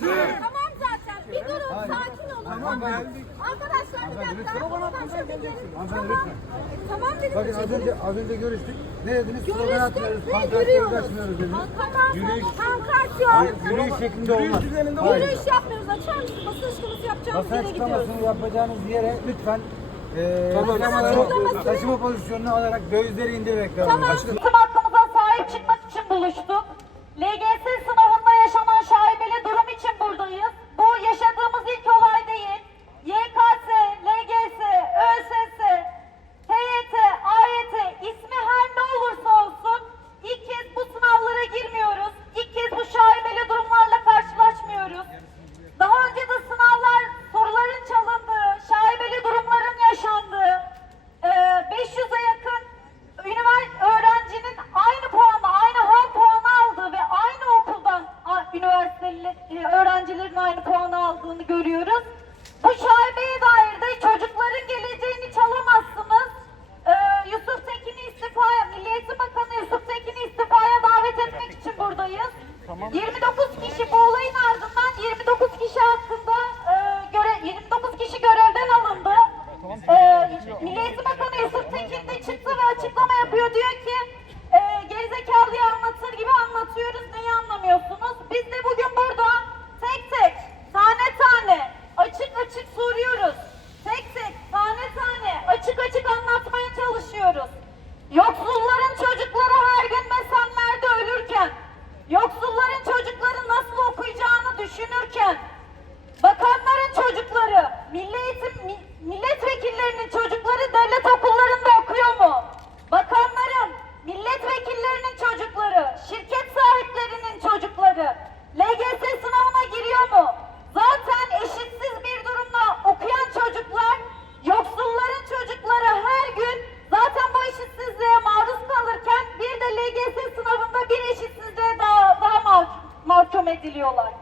Tamam zaten. Bir durun sakin olun. Tamam geldik. Arkadaşlar bir dakika. Tamam. Tamam dedim. Bakın önce az önce görüştük. Ne dediniz? Slogan atmıyoruz. Pankart ulaşmıyoruz dediniz. Yürüyüş. Pankart yok. Yürüyüş şeklinde olmaz. Yürüyüş yapmıyoruz. Açar mısın? Basın açıklaması yapacağımız yere gidiyoruz. Basın açıklamasını yapacağınız yere lütfen ee, taşıma pozisyonunu alarak göğüsleri indirerek devam tamam. edin. Tamam. Buradayız. 29 kişi bu olayın ardından 29 kişi hakkında e, göre 29 kişi görevden alındı. Ee, Milli Eğitim Bakanı Yusuf Tekin de çıktı ve açıklama yapıyor diyor ki e, gerizekalıyı anlatır gibi anlatıyoruz neyi anlamıyorsunuz? Biz de bugün burada tek tek tane tane açık açık soruyoruz. Tek tek tane tane açık açık anlatmaya çalışıyoruz. Yoksulların çocukları her gün mesenlerde ölürken, yoksulların çocukları nasıl okuyacağını düşünürken, bakanların çocukları, milli eğitim mi- milletvekillerinin çocukları devlet okullarında okuyor mu? Bakanların, milletvekillerinin çocukları, şirket sahiplerinin çocukları LGS sınavına giriyor mu? Zaten eşitsiz bir durumda okuyan çocuklar, yoksulların çocukları her gün zaten bu eşitsizliğe maruz kalırken bir de LGS sınavında bir eşitsizliğe daha, daha mah- mahkum ediliyorlar.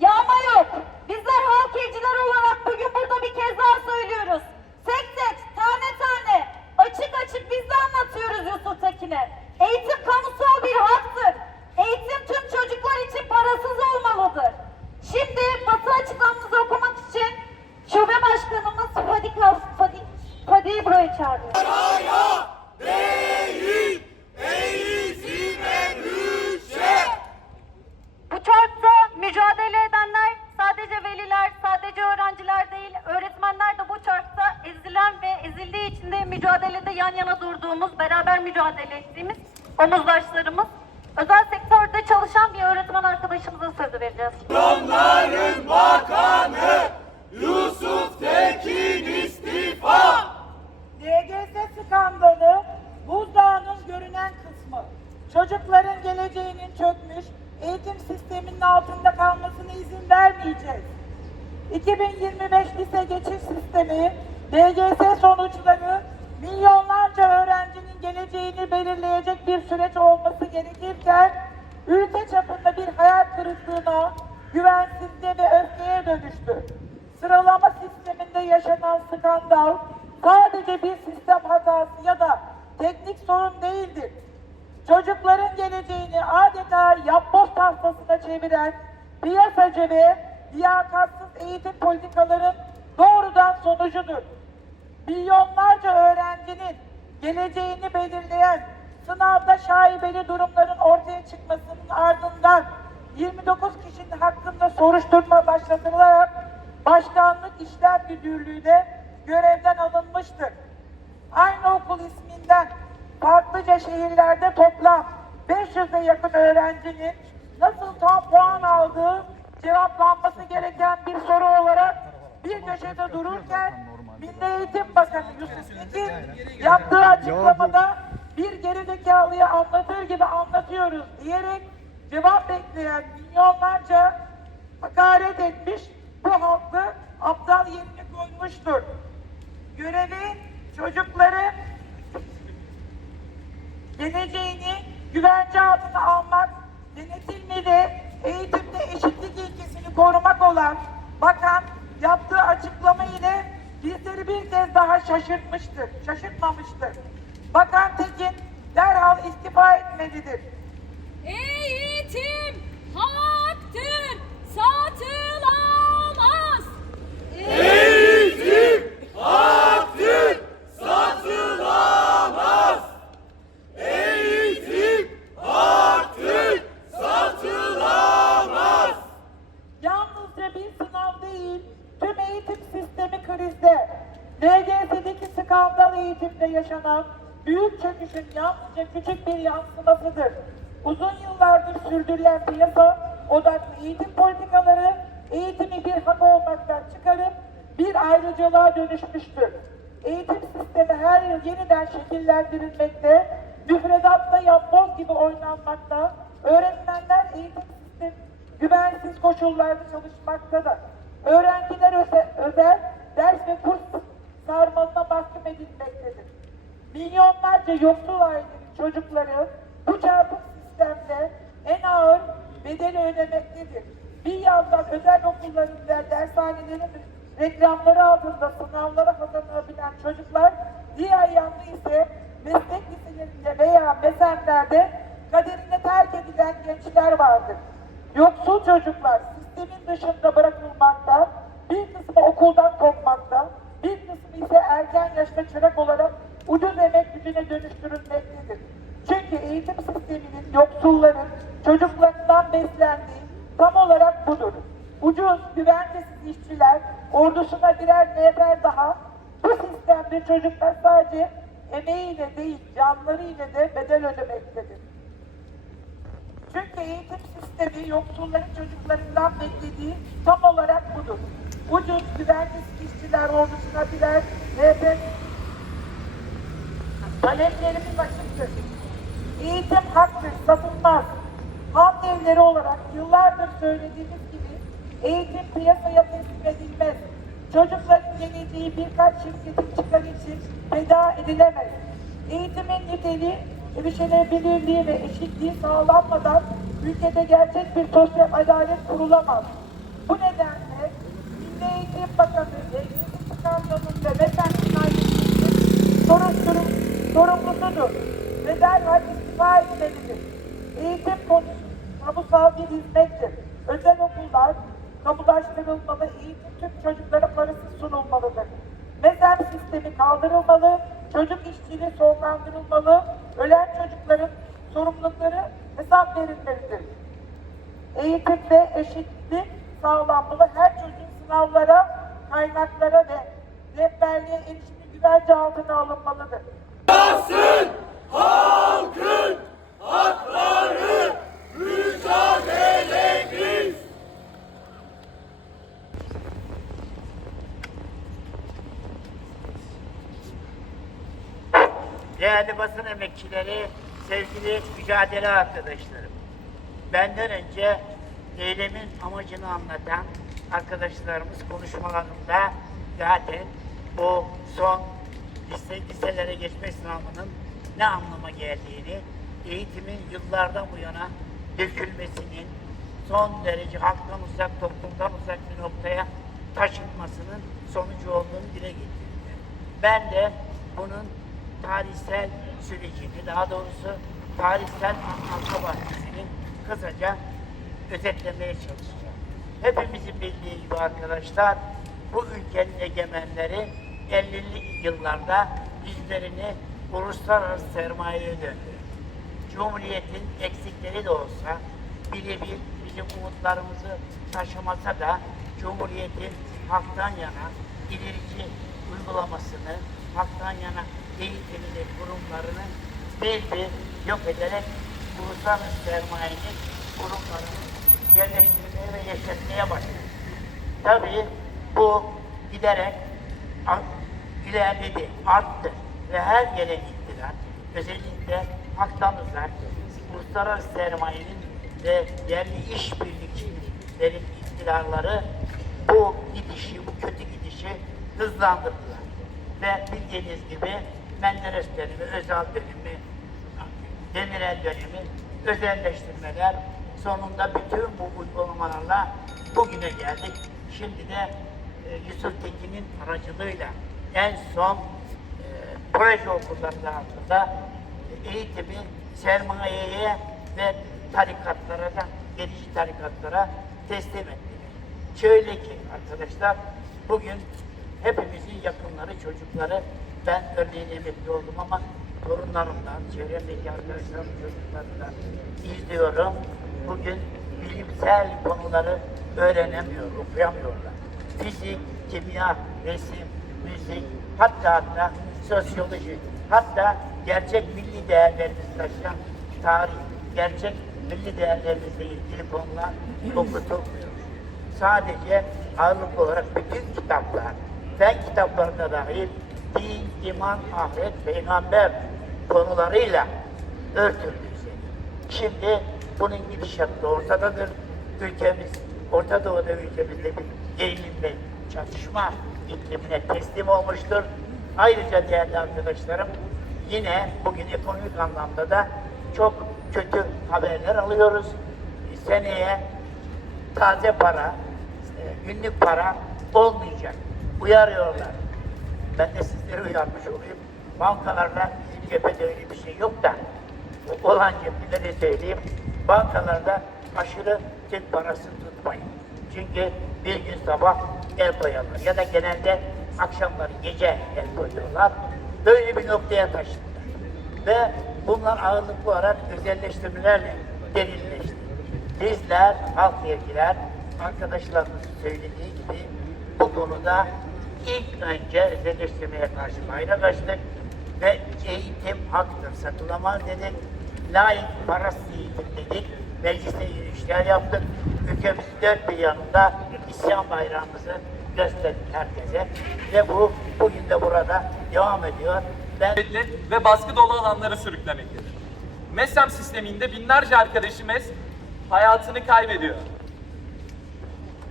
Yağma yok. Bizler halkiyeciler olarak bugün burada bir kez daha söylüyoruz. Tek tek, tane tane, açık açık biz de anlatıyoruz Yusuf Tekin'e. Eğitim kamusal bir haktır. Eğitim tüm çocuklar için parasız olmalıdır. Şimdi basın açıklamamızı okumak için şube başkanımız Fadik Fadik Fadik'i buraya çağırıyor. Bu çarkta mücadele edenler sadece veliler, sadece öğrenciler değil, öğretmenler de bu çarkta ezilen ve ezildiği için de mücadelede yan yana durduğumuz, beraber mücadele ettiğimiz omuzdaşlarımız. Özel sektörde çalışan bir öğretmen arkadaşımıza sözü vereceğiz. DGS skandalı buzdağının görünen kısmı. Çocukların geleceğinin çökmüş, eğitim sisteminin altında kalmasına izin vermeyeceğiz. 2025 lise geçiş sistemi, DGS sonuçları milyonlarca öğrencinin geleceğini belirleyecek bir süreç olması gerekirken ülke çapında bir hayal kırıklığına, güvensizliğe ve öfkeye dönüştü. Sıralama sisteminde yaşanan skandal sadece bir sistem hatası ya da teknik sorun değildir. Çocukların geleceğini adeta yapboz tahtasına çeviren piyasacı ve liyakatsız eğitim politikaların doğrudan sonucudur. Milyonlarca öğrencinin geleceğini belirleyen sınavda şaibeli durumların ortaya çıkmasının ardından 29 kişinin hakkında soruşturma başlatılarak Başkanlık İşlem Müdürlüğü de görevden alınmıştır. Aynı okul isminden farklıca şehirlerde toplam 500'e yakın öğrencinin nasıl tam puan aldığı cevaplanması gereken bir soru olarak bir köşede dururken Milli Eğitim Bakanı Yusuf Tekin yaptığı açıklamada bir gerizekalıyı anlatır gibi anlatıyoruz diyerek cevap bekleyen milyonlarca hakaret etmiş bu halkı aptal yerine koymuştur. Görevi çocukları geleceğini güvence altına almak, denetilmeli, eğitimde eşitlik ilkesini korumak olan bakan yaptığı açıklama ile bizleri bir kez daha şaşırtmıştır, şaşırtmamıştır. Bakan Tekin derhal istifa etmelidir. Eğitim haktır, satılamaz. Eğitim haktır, satılamaz. Eğitim haktır, satılamaz. Yalnızca bir sınav değil, tüm eğitim sistemi krizde. LGS'deki skandal eğitimde yaşanan büyük çöküşün yalnızca küçük bir yansımasıdır. Uzun yıllardır sürdürülen piyasa odaklı eğitim politikaları eğitimi bir hak olmaktan çıkarıp bir ayrıcalığa dönüşmüştür. Eğitim sistemi her yıl yeniden şekillendirilmekte, müfredatta yapboz gibi oynanmakta, öğretmenler eğitim sistemi güvensiz koşullarda çalışmaktadır. Öğrenciler özel, özel ders ve kurs sarmalına mahkum edilmektedir. Milyonlarca yoksul ailenin çocukları bu çarpık sistemde en ağır bedeli ödemektedir. Bir yandan özel okulların ve dershanelerin reklamları altında sınavlara hazırlanabilen çocuklar, diğer yanda ise meslek liselerinde veya mesenlerde kaderine terk edilen gençler vardır. Yoksul çocuklar sistemin dışında bırakılmakta, bir kısmı okuldan kopmakta, bir kısmı ise erken yaşta çırak olarak ucuz emek gücüne dönüştürülmektedir. Çünkü eğitim sisteminin yoksulların çocuklarından beslendiği tam olarak budur. Ucuz, güvencesiz işçiler ordusuna birer nefer daha bu sistemde çocuklar sadece emeğiyle değil canlarıyla de bedel ödemektedir. Çünkü eğitim sistemi yoksulların çocuklarından beklediği tam olarak budur. Ucuz, güvensiz işçiler ordusuna birer nefes Taleplerimiz açıktır. Eğitim haktır, satılmaz. Ham devleri olarak yıllardır söylediğimiz gibi eğitim piyasaya teslim edilmez. Çocukların geleceği birkaç şirketin çıkarı için feda edilemez. Eğitimin niteliği, erişilebilirliği ve eşitliği sağlanmadan ülkede gerçek bir sosyal adalet kurulamaz. Bu nedenle Milli Eğitim Bakanı, Eğitim Kanunun ve himayesinin sorumludur, sorumlusudur ve derhal istifa etmelidir. Eğitim konusu kamusal bir hizmettir. Özel okullar kamulaştırılmalı, eğitim tüm çocuklara parasız sunulmalıdır. Mezar sistemi kaldırılmalı, çocuk işçiliği sonlandırılmalı, ölen çocukların sorumlulukları hesap verilmelidir. Eğitimde eşitlik sağlanmalı, her çocuğun sınavlara, kaynaklara ve rehberliğe erişimi güvence altına alınmalıdır. Değerli basın emekçileri, sevgili mücadele arkadaşlarım. Benden önce eylemin amacını anlatan arkadaşlarımız konuşmalarında zaten bu son lise, liselere geçme sınavının ne anlama geldiğini, eğitimin yıllardan bu yana dökülmesinin, son derece halktan uzak, toplumdan uzak bir noktaya taşınmasının sonucu olduğunu dile getirdi. Ben de bunun tarihsel sürecini, daha doğrusu tarihsel anlatma bahsini kısaca özetlemeye çalışacağım. Hepimizin bildiği gibi arkadaşlar, bu ülkenin egemenleri 50'li yıllarda yüzlerini uluslararası sermayeye döndü. Cumhuriyetin eksikleri de olsa birebir bizim umutlarımızı taşımasa da Cumhuriyetin halktan yana ilerici uygulamasını, halktan yana eğitimini, kurumlarını bir yok ederek uluslararası sermayenin kurumlarını yerleştirmeye ve yeşertmeye başladı. Tabii bu giderek ilerledi, arttı ve her gelen iktidar özellikle uzak, uluslararası sermayenin ve yerli işbirlikçilerin iktidarları bu gidişi, bu kötü gidişi hızlandırdılar. Ve bildiğiniz gibi Menderes dönemi, Özal dönemi, Demirel dönemi, özelleştirmeler sonunda bütün bu uygulamalarla bugüne geldik. Şimdi de e, Yusuf Tekin'in aracılığıyla en son e, proje okulları altında e, eğitimi sermayeye ve tarikatlara da, gerici tarikatlara teslim ettik. Şöyle ki arkadaşlar, bugün hepimizin yakınları, çocukları, ben örneğin emekli oldum ama torunlarımdan, çevremdeki arkadaşlarım çocuklarından izliyorum. Bugün bilimsel konuları öğrenemiyor, okuyamıyorlar. Fizik, kimya, resim, müzik, hatta hatta sosyoloji, hatta gerçek milli değerlerimizi taşıyan tarih, gerçek milli değerlerimizle ilgili konular okutulmuyor. Sadece ağırlıklı olarak bütün kitaplar, fen kitaplarında dahil din, iman, ahiret, peygamber konularıyla örtülü. Şimdi bunun gidişatı da ortadadır. Ülkemiz, Orta Doğu'da ülkemizde bir gerilim ve çatışma iklimine teslim olmuştur. Ayrıca değerli arkadaşlarım, yine bugün ekonomik anlamda da çok kötü haberler alıyoruz. Seneye taze para, e, günlük para olmayacak. Uyarıyorlar. Ben de sizleri uyarmış olayım. Bankalarla bizim cephede öyle bir şey yok da olan cepheleri söyleyeyim. Bankalarda aşırı Türk parası tutmayın. Çünkü bir gün sabah el koyarlar ya da genelde akşamları gece el koyuyorlar. Böyle bir noktaya taşıdılar. Ve bunlar ağırlıklı olarak özelleştirmelerle derinleşti. Bizler, halk yetkiler, arkadaşlarımızın söylediği gibi bu konuda ilk önce özelleştirmeye karşı bayrak açtık ve eğitim haktır, satılamaz dedik. Layık parasız eğitim dedik. Mecliste yürüyüşler yaptık. Ülkemizin dört bir yanında isyan bayrağımızı gösterdik herkese. Ve bu bugün de burada devam ediyor. Ben ve baskı dolu alanlara sürüklemektedir. MESEM sisteminde binlerce arkadaşımız hayatını kaybediyor.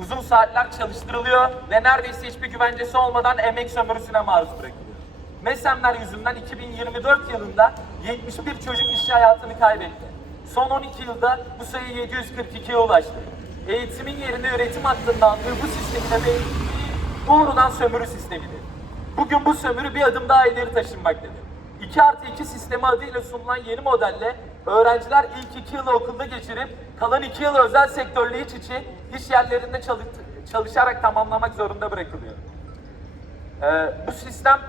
Uzun saatler çalıştırılıyor ve neredeyse hiçbir güvencesi olmadan emek sömürüsüne maruz bırakılıyor. MESEM'ler yüzünden 2024 yılında 71 çocuk işçi hayatını kaybetti. Son 12 yılda bu sayı 742'ye ulaştı. Eğitimin yerine üretim hattında aldığı bu sistemin ebeveynliği doğrudan sömürü sistemidir. Bugün bu sömürü bir adım daha ileri taşınmaktadır. 2 artı 2 sistemi adıyla sunulan yeni modelle öğrenciler ilk 2 yılı okulda geçirip kalan 2 yıl özel sektörle iç içe iş yerlerinde çalı- çalışarak tamamlamak zorunda bırakılıyor. Ee, bu sistem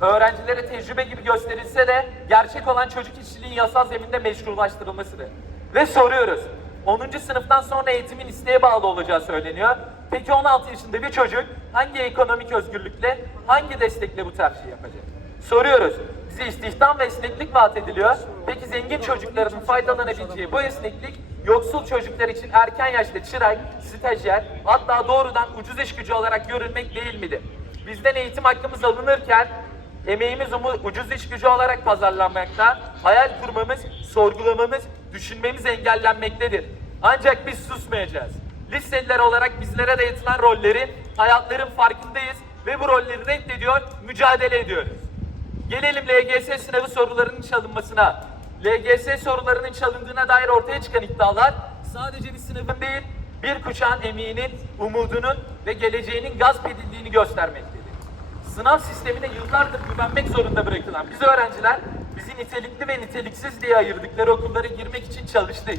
öğrencilere tecrübe gibi gösterilse de gerçek olan çocuk işçiliğin yasal zeminde meşrulaştırılmasıdır. Ve soruyoruz. 10. sınıftan sonra eğitimin isteğe bağlı olacağı söyleniyor. Peki 16 yaşında bir çocuk hangi ekonomik özgürlükle, hangi destekle bu tercihi yapacak? Soruyoruz. Bize istihdam ve esneklik vaat ediliyor. Peki zengin çocukların faydalanabileceği bu esneklik yoksul çocuklar için erken yaşta çırak, stajyer, hatta doğrudan ucuz iş gücü olarak görülmek değil midir? Bizden eğitim hakkımız alınırken emeğimiz ucuz iş gücü olarak pazarlanmakta, hayal kurmamız, sorgulamamız, düşünmemiz engellenmektedir. Ancak biz susmayacağız. Liseliler olarak bizlere dayatılan rolleri, hayatların farkındayız ve bu rolleri reddediyor, mücadele ediyoruz. Gelelim LGS sınavı sorularının çalınmasına. LGS sorularının çalındığına dair ortaya çıkan iddialar sadece bir sınavın değil, bir kuşağın emeğinin, umudunun ve geleceğinin gasp edildiğini göstermektedir. Sınav sistemine yıllardır güvenmek zorunda bırakılan biz öğrenciler bizi nitelikli ve niteliksiz diye ayırdıkları okullara girmek için çalıştık.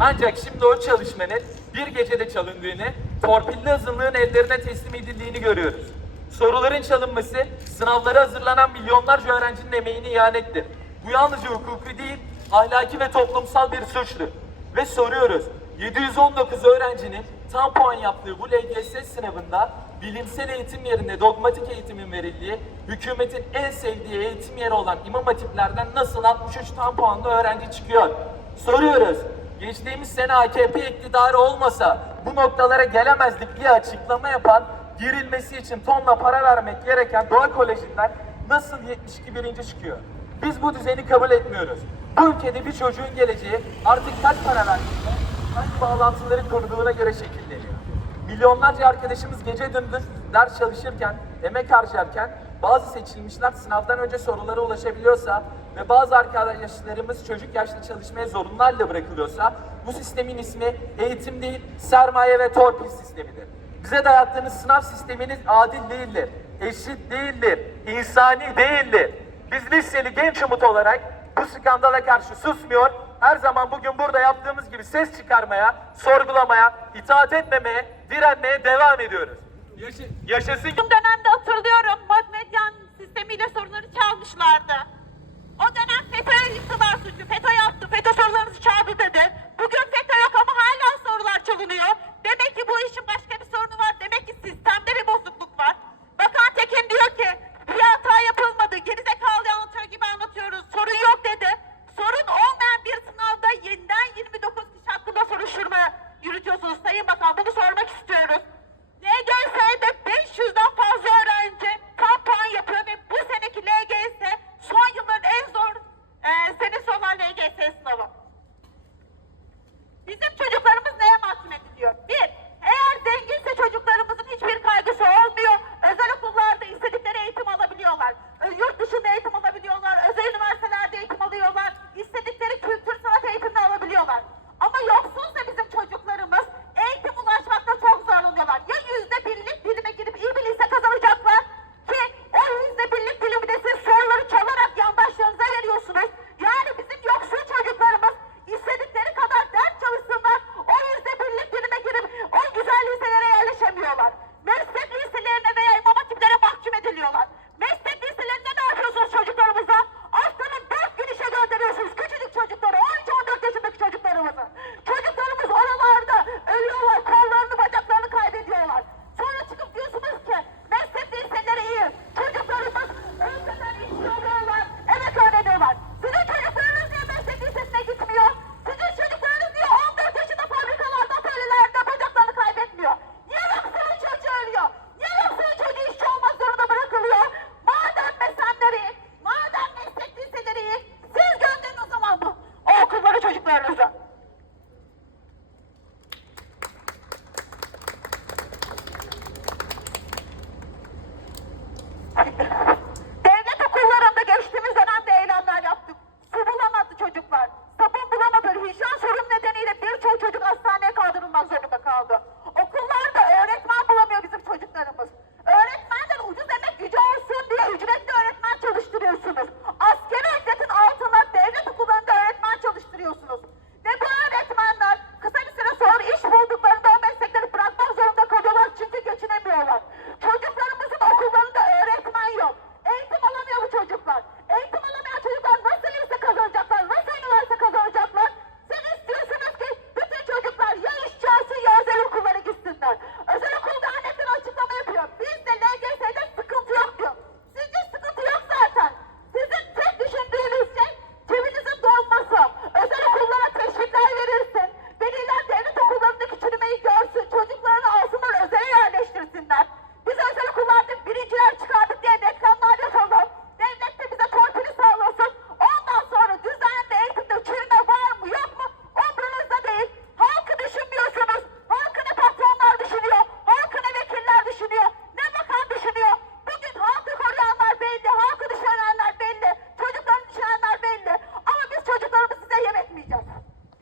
Ancak şimdi o çalışmanın bir gecede çalındığını, torpilli azınlığın ellerine teslim edildiğini görüyoruz. Soruların çalınması, sınavlara hazırlanan milyonlarca öğrencinin emeğini ihanettir. Bu yalnızca hukuki değil, ahlaki ve toplumsal bir suçtur. Ve soruyoruz, 719 öğrencinin tam puan yaptığı bu LGS sınavında bilimsel eğitim yerine dogmatik eğitimin verildiği, hükümetin en sevdiği eğitim yeri olan imam hatiplerden nasıl 63 tam puanlı öğrenci çıkıyor? Soruyoruz, geçtiğimiz sene AKP iktidarı olmasa bu noktalara gelemezdik diye açıklama yapan girilmesi için tonla para vermek gereken Doğa Koleji'nden nasıl 72 birinci çıkıyor? Biz bu düzeni kabul etmiyoruz. Bu ülkede bir çocuğun geleceği artık kaç para verdiğine, hangi bağlantıları kurduğuna göre şekilleniyor. Milyonlarca arkadaşımız gece gündüz ders çalışırken, emek harcarken bazı seçilmişler sınavdan önce sorulara ulaşabiliyorsa ve bazı arkadaşlarımız çocuk yaşta çalışmaya zorunlu halde bırakılıyorsa bu sistemin ismi eğitim değil, sermaye ve torpil sistemidir. Bize dayattığınız sınav sisteminiz adil değildir, eşit değildir, insani değildir. Biz liseli genç umut olarak bu skandala karşı susmuyor, her zaman bugün burada yaptığımız gibi ses çıkarmaya, sorgulamaya, itaat etmemeye, direnmeye devam ediyoruz. Yaşa Yaşasın. Bu dönemde hatırlıyorum mod medyan sistemiyle soruları çalmışlardı. O dönem FETÖ'lüsü var suçu. FETÖ yaptı, FETÖ sorularınızı çaldı dedi. Bugün FETÖ yok ama hala sorular çalınıyor. Demek ki bu işin başka bir sorunu var. Demek ki sistemde bir bozukluk var. Bakan Tekin diyor ki bir hata yapılmadı. Gerizekalı anlatıyor gibi anlatıyoruz. Sorun yok dedi sorun olmayan bir sınavda yeniden 29 kişi hakkında soruşturma yürütüyorsunuz Sayın Bakan. Bunu sormak istiyorum.